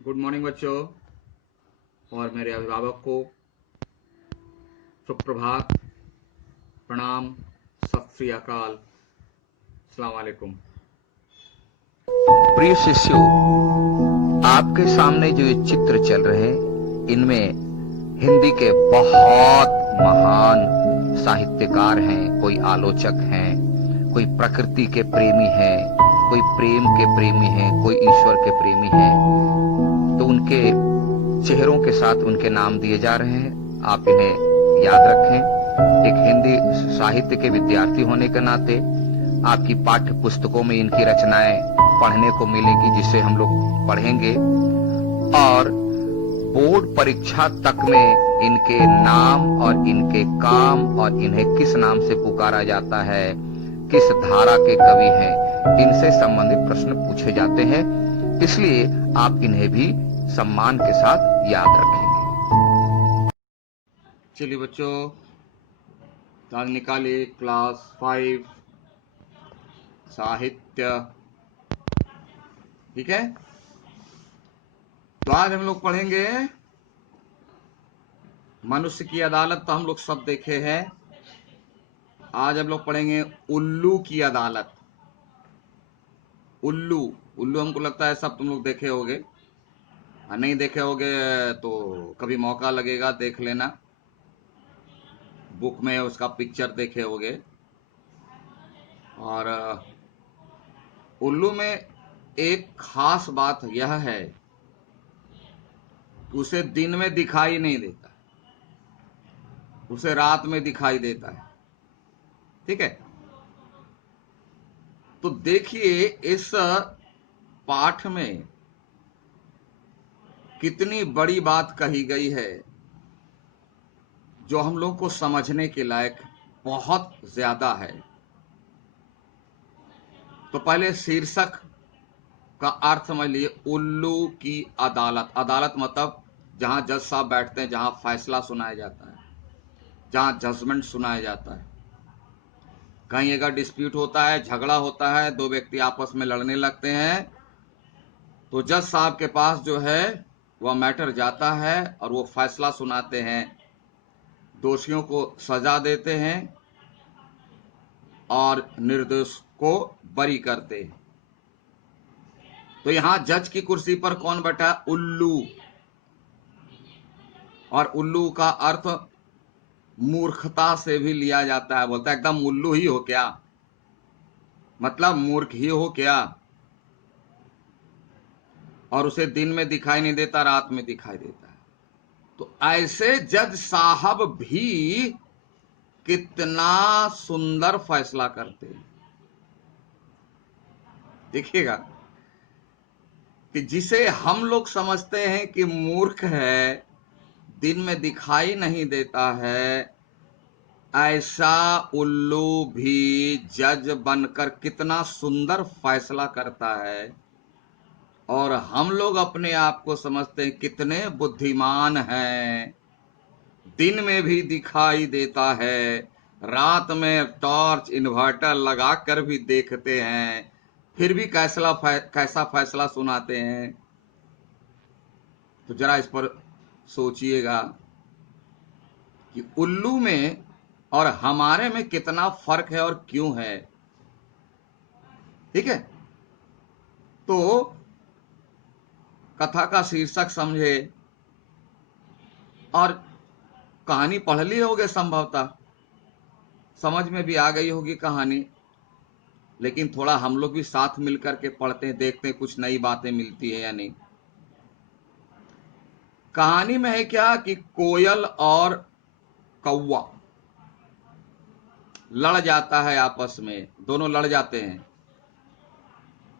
Good morning बच्चों और मेरे अभिभावक को सुप्रभात, प्रणाम, सत श्री अकाल, अस्सलाम वालेकुम। प्रिय शिष्यों, आपके सामने जो ये चित्र चल रहे हैं, इनमें हिंदी के बहुत महान साहित्यकार हैं। कोई आलोचक हैं, कोई प्रकृति के प्रेमी हैं, कोई प्रेम के प्रेमी हैं, कोई ईश्वर के प्रेमी हैं। तो उनके चेहरों के साथ उनके नाम दिए जा रहे हैं। आप इन्हें याद रखें। एक हिंदी साहित्य के विद्यार्थी होने के नाते आपकी पाठ्य पुस्तकों में इनकी रचनाएं पढ़ने को मिलेगी, जिसे हम लोग पढ़ेंगे। और बोर्ड परीक्षा तक में इनके नाम और इनके काम और इन्हें किस नाम से पुकारा जाता है, किस धारा के कवि हैं, इनसे संबंधित प्रश्न पूछे जाते हैं। इसलिए आप इन्हें भी सम्मान के साथ याद रखेंगे। चलिए बच्चों, आज निकालिए क्लास 5 साहित्य। ठीक है, तो आज हम लोग पढ़ेंगे मनुष्य की अदालत। तो हम लोग सब देखे हैं। आज हम लोग पढ़ेंगे उल्लू की अदालत। उल्लू उल्लू हमको लगता है सब तुम लोग देखे होगे। नहीं देखे होगे तो कभी मौका लगेगा देख लेना। बुक में उसका पिक्चर देखे होगे। और उल्लू में एक खास बात यह है कि उसे दिन में दिखाई नहीं देता, उसे रात में दिखाई देता है। ठीक है, तो देखिए इस पाठ में कितनी बड़ी बात कही गई है, जो हम लोग को समझने के लायक बहुत ज्यादा है। तो पहले शीर्षक का अर्थ समझ लिए। उल्लू की अदालत। अदालत मतलब जहां जज साहब बैठते हैं, जहां फैसला सुनाया जाता है, जहां जजमेंट सुनाया जाता है। कहीं अगर डिस्प्यूट होता है, झगड़ा होता है, दो व्यक्ति आपस में लड़ने लगते हैं, तो जज साहब के पास जो है वह मैटर जाता है और वो फैसला सुनाते हैं, दोषियों को सजा देते हैं और निर्दोष को बरी करते हैं। तो यहां जज की कुर्सी पर कौन बैठा है? उल्लू। और उल्लू का अर्थ मूर्खता से भी लिया जाता है। बोलता है एकदम उल्लू ही हो क्या, मतलब मूर्ख ही हो क्या। और उसे दिन में दिखाई नहीं देता, रात में दिखाई देता है। तो ऐसे जज साहब भी कितना सुंदर फैसला करते हैं। देखिएगा कि जिसे हम लोग समझते हैं कि मूर्ख है, दिन में दिखाई नहीं देता है, ऐसा उल्लू भी जज बनकर कितना सुंदर फैसला करता है। और हम लोग अपने आप को समझते हैं कितने बुद्धिमान हैं, दिन में भी दिखाई देता है, रात में टॉर्च इन्वर्टर लगाकर भी देखते हैं, फिर भी कैसा फैसला सुनाते हैं। तो जरा इस पर सोचिएगा कि उल्लू में और हमारे में कितना फर्क है और क्यों है। ठीक है, तो कथा का शीर्षक समझे और कहानी पढ़ ली होगे, संभवतः समझ में भी आ गई होगी कहानी। लेकिन थोड़ा हम लोग भी साथ मिलकर के पढ़ते हैं, देखते हैं कुछ नई बातें मिलती है या नहीं। कहानी में है क्या कि कोयल और कौवा लड़ जाता है, आपस में दोनों लड़ जाते हैं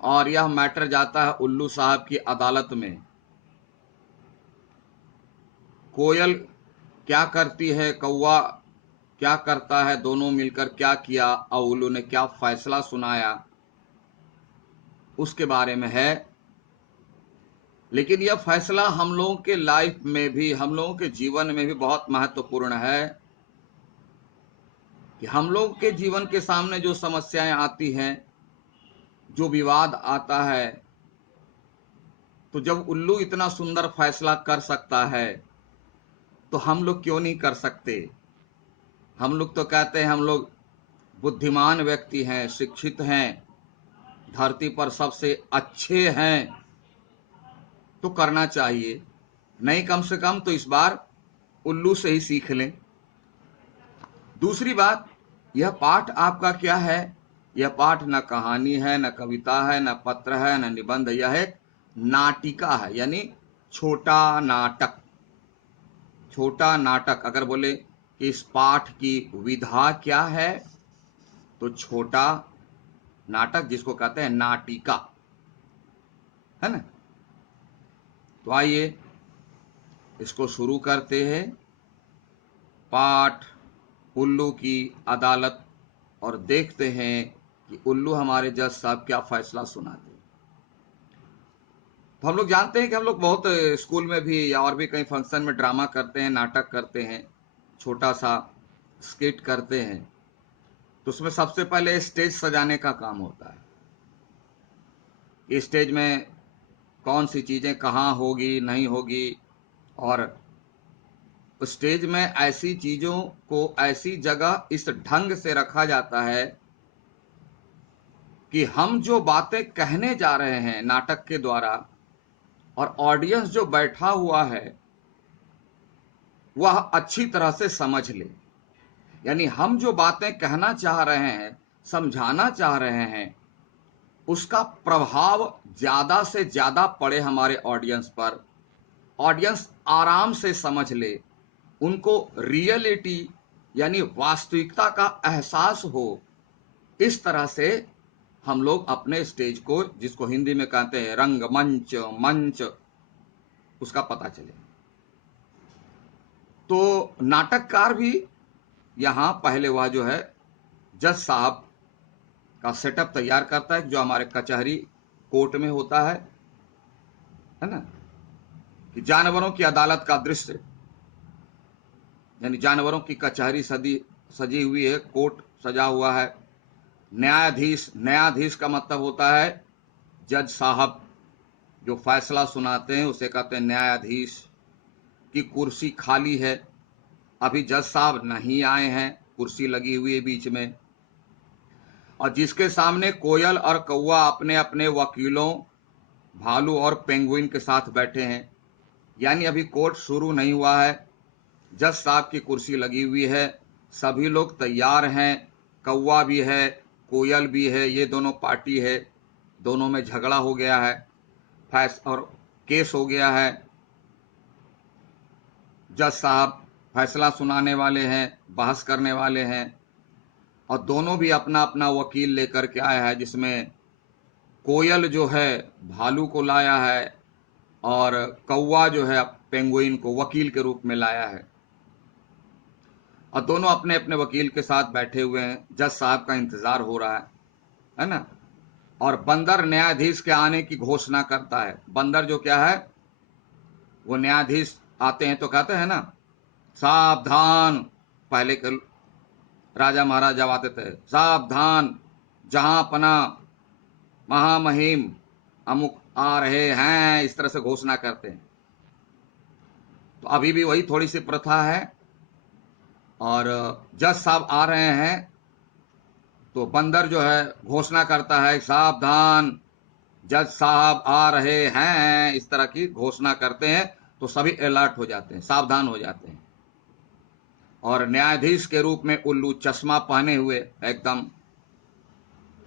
और यह मैटर जाता है उल्लू साहब की अदालत में। कोयल क्या करती है, कौवा क्या करता है, दोनों मिलकर क्या किया और उल्लू ने क्या फैसला सुनाया, उसके बारे में है। लेकिन यह फैसला हम लोगों के लाइफ में भी, हम लोगों के जीवन में भी बहुत महत्वपूर्ण है कि हम लोग के जीवन के सामने जो समस्याएं आती हैं, जो विवाद आता है, तो जब उल्लू इतना सुंदर फैसला कर सकता है तो हम लोग क्यों नहीं कर सकते? हम लोग तो कहते हैं हम लोग बुद्धिमान व्यक्ति हैं, शिक्षित हैं, धरती पर सबसे अच्छे हैं, तो करना चाहिए। नहीं, कम से कम तो इस बार उल्लू से ही सीख लें। दूसरी बात, यह पाठ आपका क्या है? यह पाठ न कहानी है, न कविता है, न पत्र है, न निबंध, यह एक नाटिका है, यानी छोटा नाटक। छोटा नाटक, अगर बोले कि इस पाठ की विधा क्या है, तो छोटा नाटक, जिसको कहते हैं नाटिका, है ना। तो आइए इसको शुरू करते हैं। पाठ उल्लू की अदालत, और देखते हैं कि उल्लू हमारे जज साहब क्या फैसला सुनाते हैं। तो हम लोग जानते हैं कि हम लोग बहुत स्कूल में भी या और भी कई फंक्शन में ड्रामा करते हैं, नाटक करते हैं, छोटा सा स्किट करते हैं। तो उसमें सबसे पहले स्टेज सजाने का काम होता है कि स्टेज में कौन सी चीजें कहाँ होगी, नहीं होगी, और स्टेज में ऐसी चीजों को ऐसी जगह इस ढंग से रखा जाता है कि हम जो बातें कहने जा रहे हैं नाटक के द्वारा, और ऑडियंस जो बैठा हुआ है वह अच्छी तरह से समझ ले। यानी हम जो बातें कहना चाह रहे हैं, समझाना चाह रहे हैं, उसका प्रभाव ज्यादा से ज्यादा पड़े हमारे ऑडियंस पर, ऑडियंस आराम से समझ ले, उनको रियलिटी यानी वास्तविकता का एहसास हो। इस तरह से हम लोग अपने स्टेज को, जिसको हिंदी में कहते हैं रंगमंच, मंच, उसका पता चले। तो नाटककार भी यहां पहले वह जो है जज साहब का सेटअप तैयार करता है, जो हमारे कचहरी कोर्ट में होता है ना, कि जानवरों की अदालत का दृश्य, यानी जानवरों की कचहरी सजी हुई है, कोर्ट सजा हुआ है। न्यायाधीश, न्यायाधीश का मतलब होता है जज साहब, जो फैसला सुनाते हैं उसे कहते हैं न्यायाधीश। की कुर्सी खाली है, अभी जज साहब नहीं आए हैं, कुर्सी लगी हुई है बीच में, और जिसके सामने कोयल और कौवा अपने अपने वकीलों, भालू और पेंगुइन के साथ बैठे हैं। यानी अभी कोर्ट शुरू नहीं हुआ है, जज साहब की कुर्सी लगी हुई है, सभी लोग तैयार हैं, कौवा भी है, कोयल भी है, ये दोनों पार्टी है, दोनों में झगड़ा हो गया है, और केस हो गया है। जज साहब फैसला सुनाने वाले हैं, बहस करने वाले हैं, और दोनों भी अपना अपना वकील लेकर के आया है, जिसमें कोयल जो है भालू को लाया है, और कौवा जो है पेंगुइन को वकील के रूप में लाया है, और दोनों अपने अपने वकील के साथ बैठे हुए हैं। जज साहब का इंतजार हो रहा है ना। और बंदर न्यायाधीश के आने की घोषणा करता है। बंदर जो क्या है, वो न्यायाधीश आते हैं तो कहते हैं ना, सावधान। पहले के राजा महाराजा आते थे, सावधान, जहां पना महामहिम अमुक आ रहे हैं, इस तरह से घोषणा करते हैं। तो अभी भी वही थोड़ी सी प्रथा है, और जज साहब आ रहे हैं तो बंदर जो है घोषणा करता है, सावधान, जज साहब आ रहे हैं, इस तरह की घोषणा करते हैं। तो सभी अलर्ट हो जाते हैं, सावधान हो जाते हैं। और न्यायाधीश के रूप में उल्लू चश्मा पहने हुए, एकदम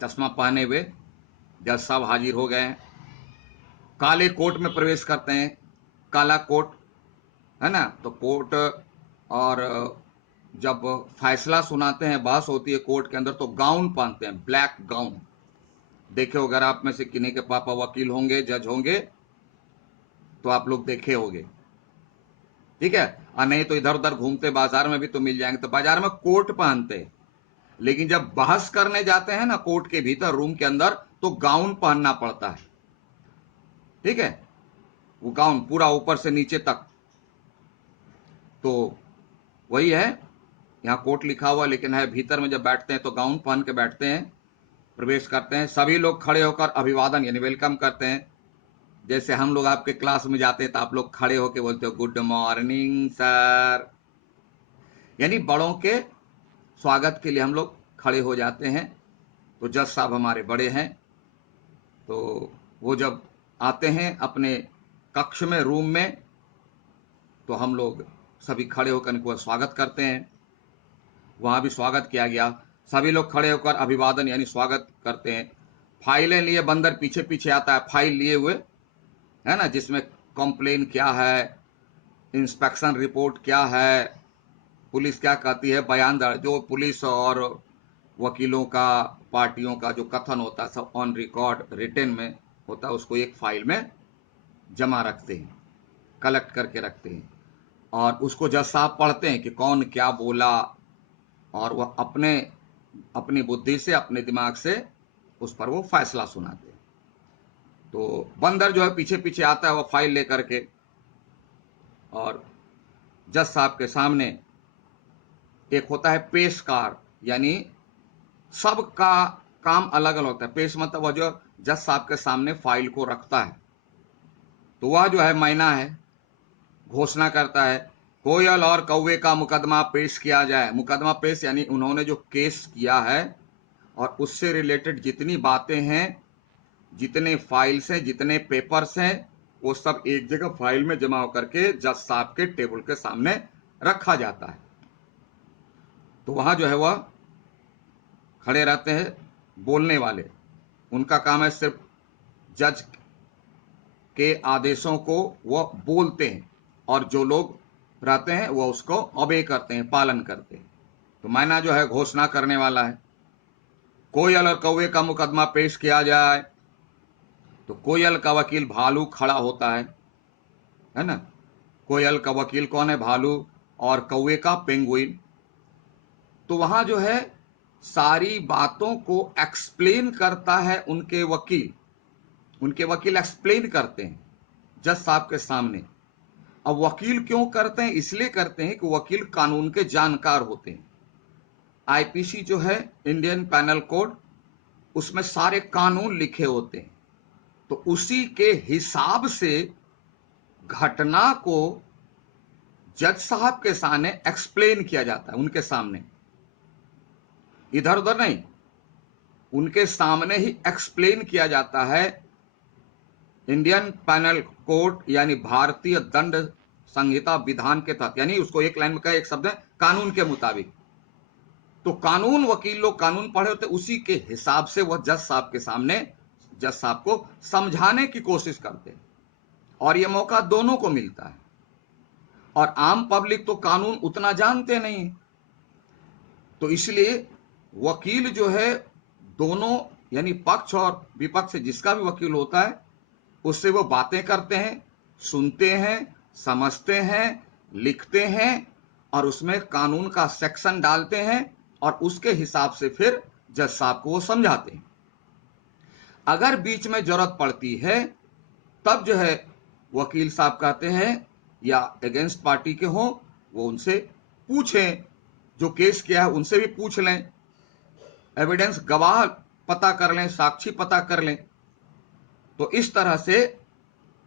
चश्मा पहने हुए जज साहब हाजिर हो गए हैं। काले कोट में प्रवेश करते हैं, काला कोट, है ना। तो कोर्ट, और जब फैसला सुनाते हैं, बहस होती है कोर्ट के अंदर, तो गाउन पहनते हैं, ब्लैक गाउन। देखे अगर आप में से किन्हीं के पापा वकील होंगे, जज होंगे, तो आप लोग देखे होंगे, ठीक है। और नहीं तो इधर उधर घूमते बाजार में भी तो मिल जाएंगे, तो बाजार में कोट पहनते हैं। लेकिन जब बहस करने जाते हैं ना कोर्ट के भीतर, रूम के अंदर, तो गाउन पहनना पड़ता है, ठीक है। वो गाउन पूरा ऊपर से नीचे तक। तो वही है, यहाँ कोट लिखा हुआ लेकिन है भीतर में। जब बैठते हैं तो गाउन पहन के बैठते हैं, प्रवेश करते हैं, सभी लोग खड़े होकर अभिवादन यानी वेलकम करते हैं। जैसे हम लोग आपके क्लास में जाते हैं तो आप लोग खड़े होके बोलते हो गुड मॉर्निंग सर, यानी बड़ों के स्वागत के लिए हम लोग खड़े हो जाते हैं। तो जज साहब हमारे बड़े हैं, तो वो जब आते हैं अपने कक्ष में, रूम में, तो हम लोग सभी खड़े होकर उनको स्वागत करते हैं। वहां भी स्वागत किया गया, सभी लोग खड़े होकर अभिवादन यानी स्वागत करते हैं। फाइलें लिए बंदर पीछे पीछे आता है, फाइल लिए हुए, है ना, जिसमें कंप्लेन क्या है, इंस्पेक्शन रिपोर्ट क्या है, पुलिस क्या कहती है, बयान जो पुलिस और वकीलों का, पार्टियों का जो कथन होता है सब ऑन रिकॉर्ड रिटन में होता है, उसको एक फाइल में जमा रखते हैं, कलेक्ट करके रखते हैं। और उसको जज साहब पढ़ते हैं कि कौन क्या बोला, और वह अपनी बुद्धि से, अपने दिमाग से उस पर वो फैसला सुनाते हैं। तो बंदर जो है पीछे पीछे आता है वो फाइल लेकर के, और जज साहब के सामने एक होता है पेशकार, यानी सबका काम अलग अलग होता है। पेश मतलब वह जो जज साहब के सामने फाइल को रखता है, तो वह जो है मैना है, घोषणा करता है कोयल और कौवे का मुकदमा पेश किया जाए। मुकदमा पेश यानी उन्होंने जो केस किया है और उससे रिलेटेड जितनी बातें हैं, जितने फाइल्स हैं, जितने पेपर्स हैं, वो सब एक जगह फाइल में जमा होकर के जज साहब के टेबल के सामने रखा जाता है। तो वहां जो है वह खड़े रहते हैं बोलने वाले, उनका काम है सिर्फ जज के आदेशों को वह बोलते हैं, और जो लोग रहते हैं वह उसको ओबे करते हैं, पालन करते हैं। तो मैना जो है घोषणा करने वाला है, कोयल और कौवे का मुकदमा पेश किया जाए। तो कोयल का वकील भालू खड़ा होता है ना। कोयल का वकील कौन है? भालू। और कौवे का पेंगुइन। तो वहां जो है सारी बातों को एक्सप्लेन करता है उनके वकील एक्सप्लेन करते हैं जज साहब के सामने। अब वकील क्यों करते हैं? इसलिए करते हैं कि वकील कानून के जानकार होते हैं। आईपीसी जो है, इंडियन पैनल कोड, उसमें सारे कानून लिखे होते हैं, तो उसी के हिसाब से घटना को जज साहब के सामने एक्सप्लेन किया जाता है, उनके सामने, इधर उधर नहीं, उनके सामने ही एक्सप्लेन किया जाता है। इंडियन पैनल कोड यानी भारतीय दंड संहिता विधान के तहत, यानी उसको एक लाइन में कहा, एक शब्द है कानून के मुताबिक। तो कानून, वकील लोग कानून पढ़े होते, उसी के हिसाब से वह जज साहब के सामने जज साहब को समझाने की कोशिश करते हैं, और यह मौका दोनों को मिलता है। और आम पब्लिक तो कानून उतना जानते नहीं, तो इसलिए वकील जो है दोनों, यानी पक्ष और विपक्ष, जिसका भी वकील होता है, उससे वो बातें करते हैं, सुनते हैं, समझते हैं, लिखते हैं, और उसमें कानून का सेक्शन डालते हैं, और उसके हिसाब से फिर जज साहब को वो समझाते हैं। अगर बीच में जरूरत पड़ती है तब जो है वकील साहब कहते हैं, या अगेंस्ट पार्टी के हों, वो उनसे पूछें, जो केस किया है उनसे भी पूछ लें, एविडेंस, गवाह पता कर लें, साक्षी पता कर लें। तो इस तरह से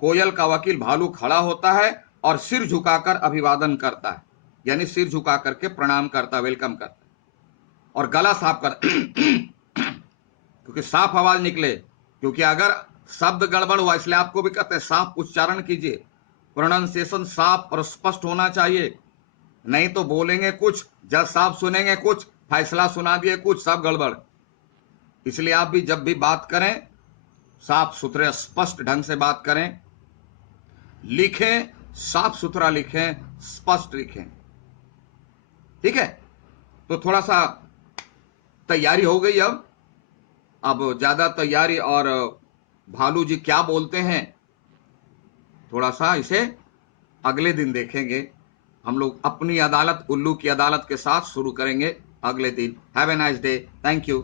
कोयल का वकील भालू खड़ा होता है और सिर झुकाकर अभिवादन करता है, यानी सिर झुका करके प्रणाम करता है, वेलकम करता है, और गला साफ कर क्योंकि साफ आवाज निकले, क्योंकि अगर शब्द गड़बड़ हुआ, इसलिए आपको भी कहते हैं साफ उच्चारण कीजिए, प्रोनाउंसिएशन साफ और स्पष्ट होना चाहिए, नहीं तो बोलेंगे कुछ, जज साहब सुनेंगे कुछ, फैसला सुना दिए कुछ, सब गड़बड़। इसलिए आप भी जब भी बात करें साफ सुथरे स्पष्ट ढंग से बात करें, लिखें साफ सुथरा लिखें, स्पष्ट लिखें, ठीक है। तो थोड़ा सा तैयारी हो गई, अब ज्यादा तैयारी, और भालू जी क्या बोलते हैं थोड़ा सा इसे अगले दिन देखेंगे। हम लोग अपनी अदालत, उल्लू की अदालत के साथ शुरू करेंगे अगले दिन। Have a nice day, thank you.